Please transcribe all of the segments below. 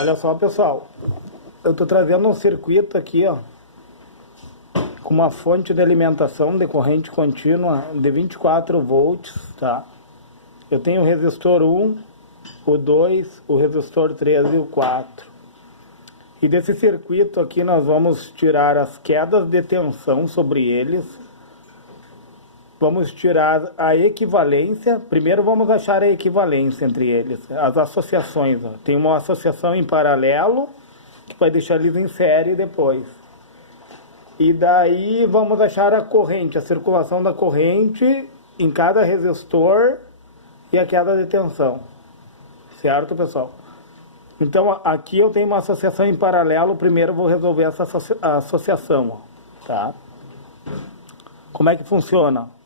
Olha só, pessoal, eu estou trazendo um circuito aqui, ó, com uma fonte de alimentação de corrente contínua de 24 volts, tá? Eu tenho o resistor 1, o 2, o resistor 3 e o 4. E desse circuito aqui nós vamos tirar as quedas de tensão sobre eles. Vamos tirar a equivalência. Primeiro vamos achar a equivalência entre eles, as associações. Ó. Tem uma associação em paralelo, que vai deixar eles em série depois. E daí vamos achar a corrente, a circulação da corrente em cada resistor e a queda de tensão. Certo, pessoal? Então aqui eu tenho uma associação em paralelo. Primeiro eu vou resolver essa associação. Ó, tá? Como é que funciona?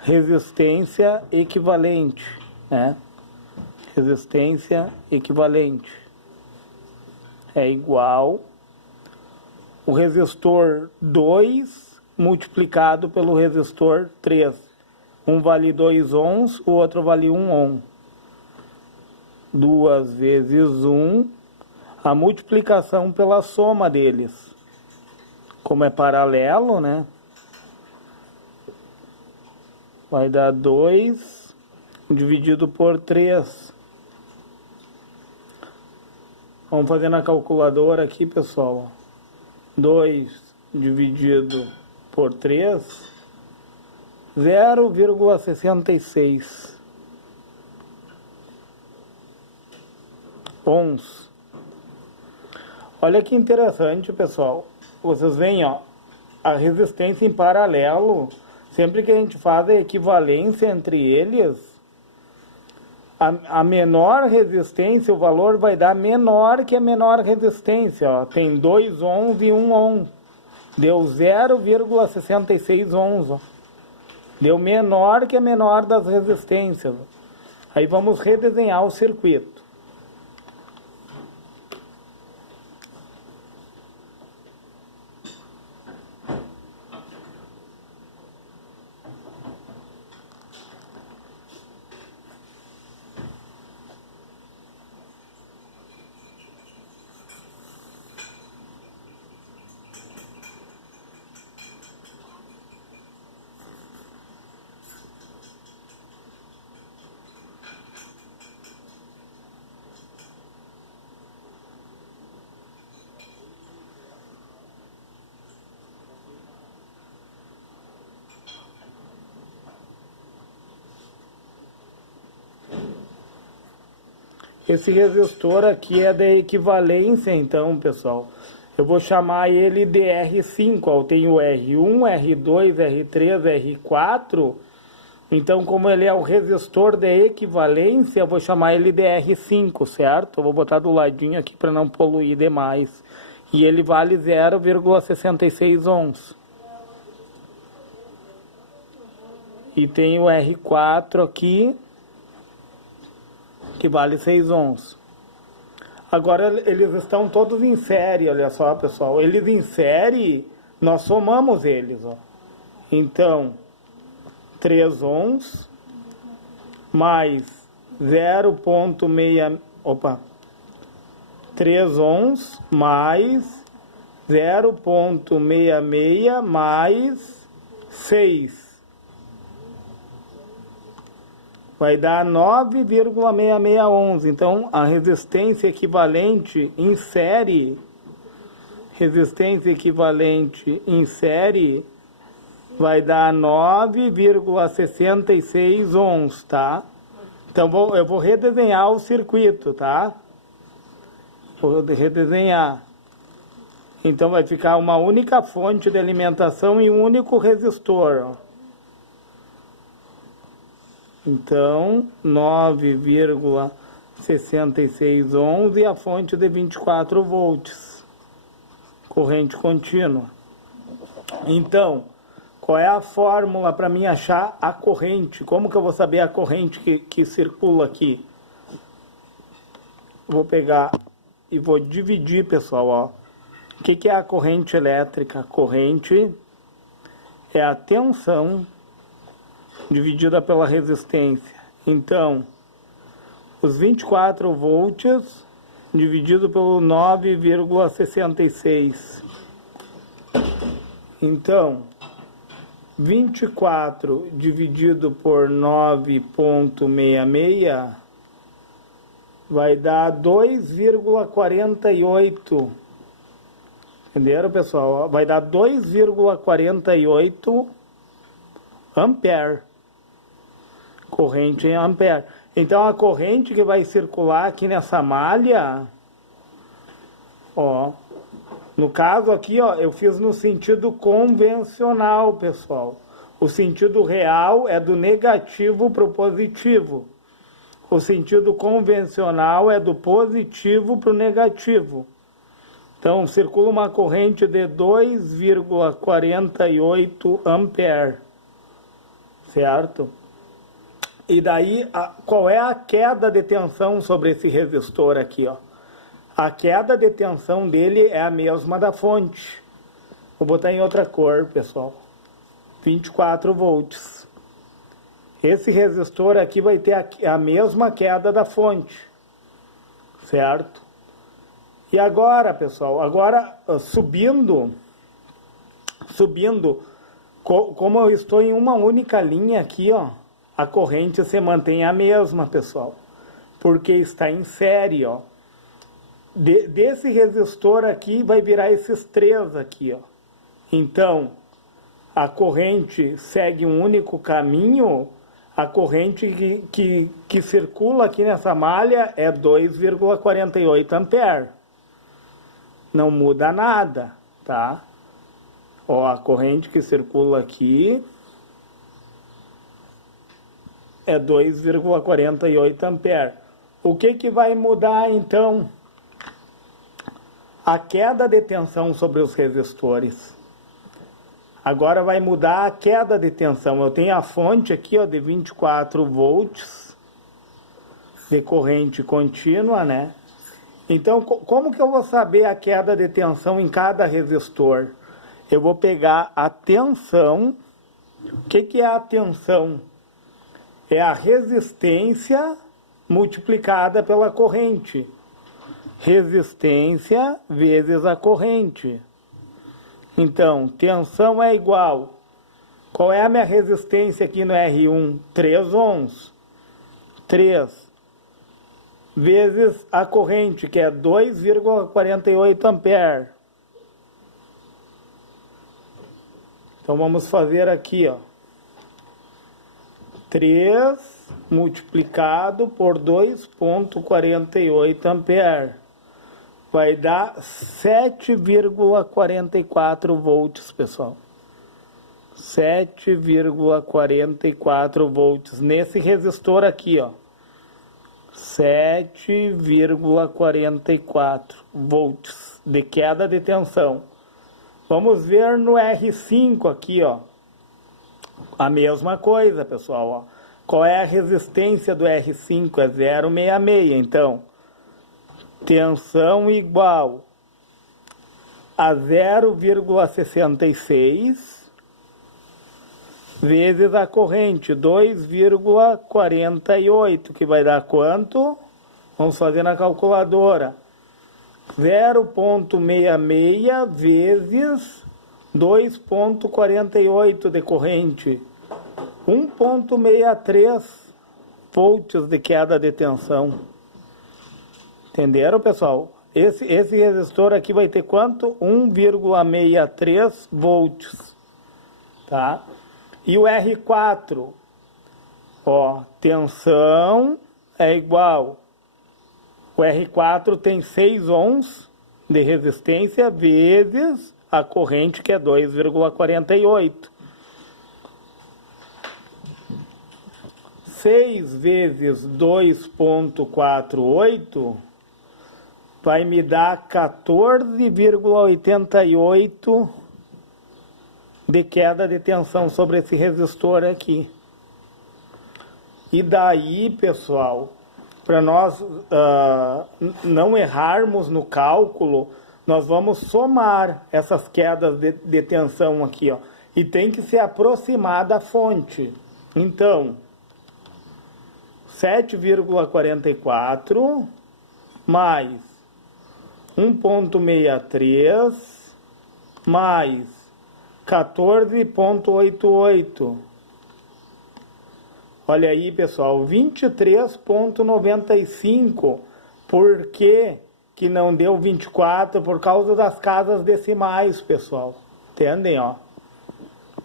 Resistência equivalente, né? Resistência equivalente é igual o resistor 2 multiplicado pelo resistor 3. Um vale 2 ohms, o outro vale 1 ohm. 2 vezes 1, a multiplicação pela soma deles. Como é paralelo, né? Vai dar 2 dividido por 3. Vamos fazer na calculadora aqui, pessoal. 2 dividido por 3, 0,66 ohms. Olha que interessante, pessoal. Vocês veem, ó, a resistência em paralelo. Sempre que a gente faz a equivalência entre eles, a menor resistência, o valor vai dar menor que a menor resistência. Ó. Tem 2 ohms e 1 ohm. Deu 0,66 ohms. Ó. Deu menor que a menor das resistências. Aí vamos redesenhar o circuito. Esse resistor aqui é da equivalência, então, pessoal. Eu vou chamar ele de R5. Ó. Eu tenho R1, R2, R3, R4. Então, como ele é o resistor de equivalência, eu vou chamar ele de R5, certo? Eu vou botar do ladinho aqui para não poluir demais. E ele vale 0,66 ohms. E tem o R4 aqui, que vale 6 ohms. Agora eles estão todos em série, olha só, pessoal. Eles em série, nós somamos eles, ó. Então, 3 ohms mais 3 ohms mais 0,66 mais 6. Vai dar 9,66 ohms. Então, a resistência equivalente em série, vai dar 9,66 ohms, tá? Então, eu vou redesenhar o circuito, tá? Vou redesenhar. Então, vai ficar uma única fonte de alimentação e um único resistor, ó. Então, 9,66 ohms e a fonte de 24 volts. Corrente contínua. Então, qual é a fórmula para mim achar a corrente? Como que eu vou saber a corrente que circula aqui? Vou pegar e vou dividir, pessoal, ó. O que é a corrente elétrica? A corrente é a tensão dividida pela resistência. Então, os 24 volts dividido pelo 9,66. Então, 24 dividido por 9,66 vai dar 2,48. Entenderam, pessoal? Vai dar 2,48 ampere. Corrente em ampere. Então, a corrente que vai circular aqui nessa malha, ó, no caso aqui, ó, eu fiz no sentido convencional, pessoal. O sentido real é do negativo para o positivo. O sentido convencional é do positivo para o negativo. Então, circula uma corrente de 2,48 ampere, certo? E daí, qual é a queda de tensão sobre esse resistor aqui, ó? A queda de tensão dele é a mesma da fonte. Vou botar em outra cor, pessoal. 24 volts. Esse resistor aqui vai ter a mesma queda da fonte, certo? E agora, pessoal, subindo, como eu estou em uma única linha aqui, ó, a corrente se mantém a mesma, pessoal, porque está em série, ó. Desse resistor aqui vai virar esses três aqui, ó. Então, a corrente segue um único caminho. A corrente que circula aqui nessa malha é 2,48 ampere. Não muda nada, tá? Ó, a corrente que circula aqui é 2,48 ampere. O que vai mudar, então? A queda de tensão sobre os resistores. Agora vai mudar a queda de tensão. Eu tenho a fonte aqui, ó, de 24 volts de corrente contínua, né? Então, como que eu vou saber a queda de tensão em cada resistor? Eu vou pegar a tensão. O que é a tensão? É a resistência multiplicada pela corrente. Resistência vezes a corrente. Então, tensão é igual. Qual é a minha resistência aqui no R1? 3 ohms. 3 vezes a corrente, que é 2,48 ampere. Então, vamos fazer aqui, ó. 3 multiplicado por 2,48 ampere. Vai dar 7,44 volts, pessoal. 7,44 volts nesse resistor aqui, ó. 7,44 volts de queda de tensão. Vamos ver no R5 aqui, ó. A mesma coisa, pessoal, ó. Qual é a resistência do R5? É 0,66, então. Tensão igual a 0,66 vezes a corrente, 2,48, que vai dar quanto? Vamos fazer na calculadora. 0,66 vezes 2,48 de corrente. 1,63 volts de queda de tensão. Entenderam, pessoal? Esse resistor aqui vai ter quanto? 1,63 volts. Tá? E o R4, ó, tensão é igual. O R4 tem 6 ohms de resistência vezes a corrente, que é 2,48. 6 vezes 2,48 vai me dar 14,88 de queda de tensão sobre esse resistor aqui. E daí, pessoal, para nós não errarmos no cálculo, nós vamos somar essas quedas de tensão aqui, ó, e tem que se aproximar da fonte. Então, 7,44 mais 1,63 mais 14,88. Olha aí, pessoal, 23,95. Por que não deu 24? Por causa das casas decimais, pessoal. Entendem, ó?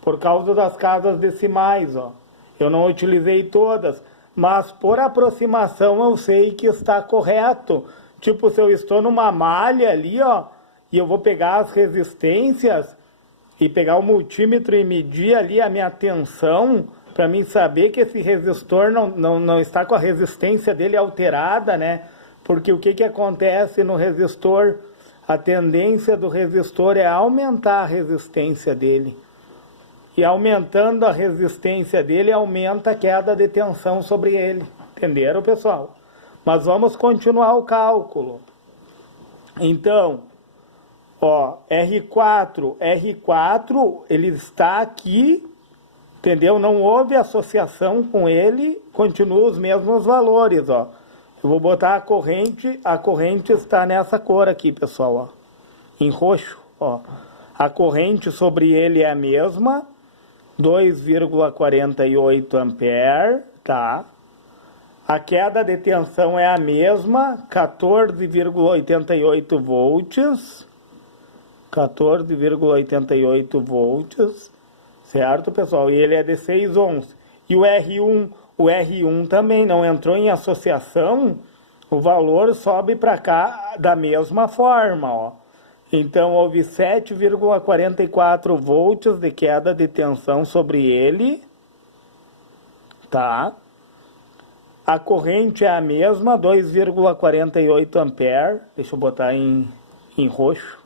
Por causa das casas decimais, ó. Eu não utilizei todas, mas por aproximação eu sei que está correto. Tipo, se eu estou numa malha ali, ó, e eu vou pegar as resistências e pegar o multímetro e medir ali a minha tensão, para mim saber que esse resistor não está com a resistência dele alterada, né? Porque o que acontece no resistor? A tendência do resistor é aumentar a resistência dele. E aumentando a resistência dele, aumenta a queda de tensão sobre ele. Entenderam, pessoal? Mas vamos continuar o cálculo. Então, ó, R4, ele está aqui, entendeu? Não houve associação com ele, continua os mesmos valores, ó. Eu vou botar a corrente está nessa cor aqui, pessoal, ó, em roxo, ó. A corrente sobre ele é a mesma, 2,48 ampere, tá? A queda de tensão é a mesma, 14,88 volts, 14,88 volts, certo, pessoal? E ele é de 6 ohms. E o R1 também não entrou em associação, o valor sobe para cá da mesma forma, ó. Então, houve 7,44 volts de queda de tensão sobre ele, tá? A corrente é a mesma, 2,48 ampere, deixa eu botar em roxo,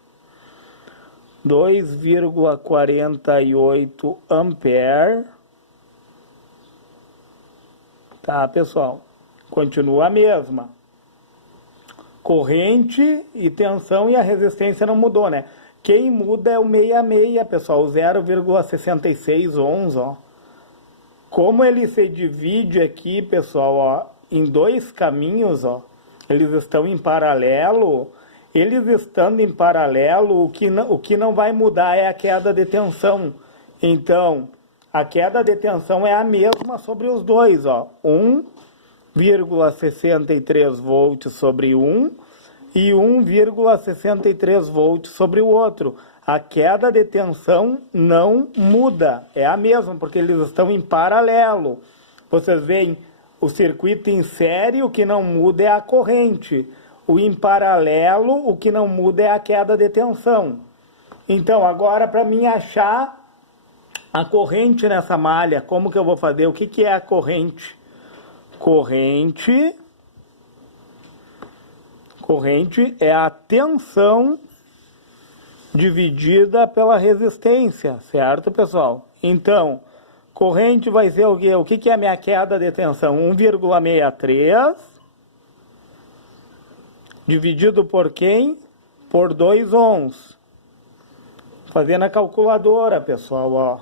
2,48 ampere, tá, pessoal? Continua a mesma. Corrente e tensão e a resistência não mudou, né? Quem muda é o 66, pessoal, 0,66 ohms, ó. Como ele se divide aqui, pessoal, ó, em dois caminhos, ó, eles estão em paralelo. Eles estando em paralelo, o que não vai mudar é a queda de tensão. Então, a queda de tensão é a mesma sobre os dois, ó. 1,63 volts sobre um e 1,63 volts sobre o outro. A queda de tensão não muda, é a mesma, porque eles estão em paralelo. Vocês veem, o circuito em série, o que não muda é a corrente. O em paralelo, o que não muda é a queda de tensão. Então, agora, para mim achar a corrente nessa malha, como que eu vou fazer? O que é a corrente? Corrente é a tensão dividida pela resistência, certo, pessoal? Então, corrente vai ser o quê? O que é a minha queda de tensão? 1,63 dividido por quem? Por 2 ohms. Fazendo a calculadora, pessoal, ó.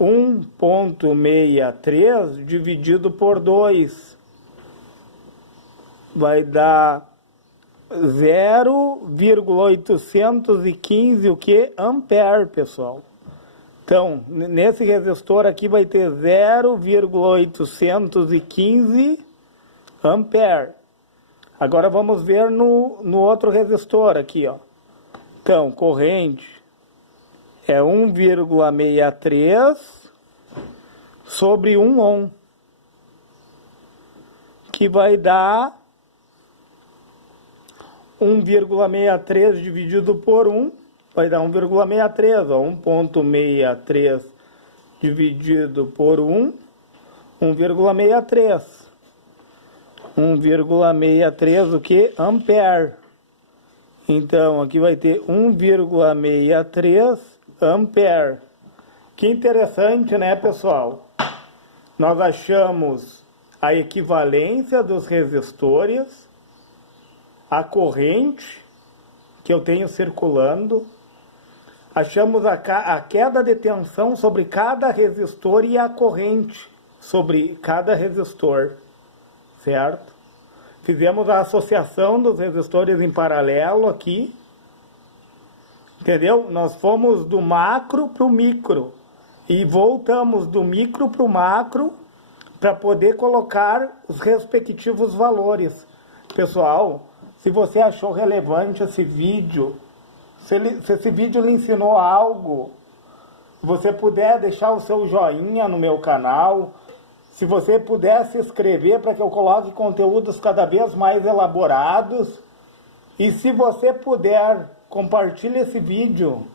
1,63 dividido por 2 vai dar 0,815 o que? Ampere, pessoal. Então, nesse resistor aqui vai ter 0,815 ampere. Agora vamos ver no outro resistor aqui, ó. Então, corrente é 1,63 sobre 1 ohm, que vai dar 1,63 dividido por 1, vai dar 1,63, ó, 1,63 dividido por 1, 1,63. 1,63 o que? Ampere. Então, aqui vai ter 1,63 ampere. Que interessante, né, pessoal? Nós achamos a equivalência dos resistores, a corrente que eu tenho circulando, achamos a queda de tensão sobre cada resistor e a corrente sobre cada resistor, certo? Fizemos a associação dos resistores em paralelo aqui. Entendeu? Nós fomos do macro para o micro. E voltamos do micro para o macro para poder colocar os respectivos valores. Pessoal, se você achou relevante esse vídeo, se esse vídeo lhe ensinou algo, se você puder deixar o seu joinha no meu canal, se você puder se inscrever para que eu coloque conteúdos cada vez mais elaborados, e se você puder, compartilhe esse vídeo